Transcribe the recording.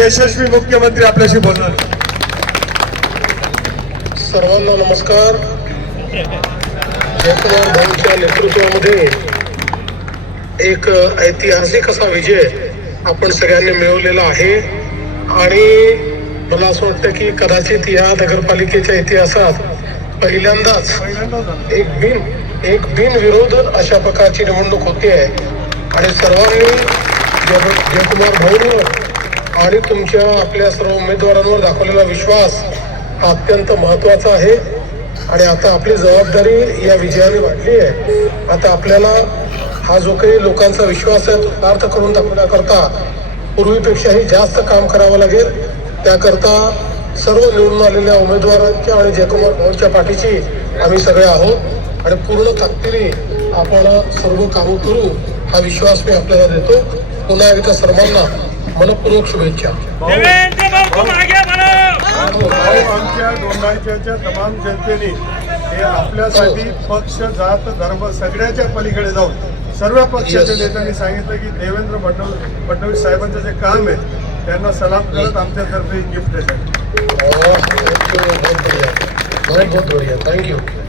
यशस्वी मुख्यमंत्री आपल्याशी बोलणार सर्वांना नमस्कार जयकुमार भाऊच्या नेतृत्वामध्ये एक ऐतिहासिक असा विजय आपण सगळ्यांनी मिळवलेला आहे आणि मला असं वाटतं की कदाचित या नगरपालिकेच्या इतिहासात पहिल्यांदाच एक बिन एक बिन विरोधक अशा प्रकारची निवडणूक होती आहे आणि सर्वांनी जयकुमार भाऊ आणि तुमच्या आपल्या सर्व उमेदवारांवर दाखवलेला विश्वास हा अत्यंत महत्त्वाचा आहे आणि आता आपली जबाबदारी या विजयाने वाढली आहे आता आपल्याला हा जो काही लोकांचा विश्वास आहे तो प्रार्थ करून दाखवण्याकरता पूर्वीपेक्षाही जास्त काम करावं लागेल त्याकरता सर्व निवडून आलेल्या उमेदवारांच्या आणि जयकुमार भाऊच्या पाठीशी आम्ही सगळे आहोत आणि पूर्ण ताकदीने आपण सर्व काम करू हा विश्वास मी आपल्याला देतो पुन्हा एकदा सर्वांना मनपूर्वक शुभेच्छा आमच्या तमाम जनतेने हे आपल्यासाठी पक्ष जात धर्म सगळ्याच्या पलीकडे जाऊन सर्व पक्षाच्या नेत्यांनी सांगितलं की देवेंद्र फडणवीस फडणवीस साहेबांचं जे काम आहे त्यांना सलाम करत आमच्या तर्फे गिफ्ट देतात थँक्यू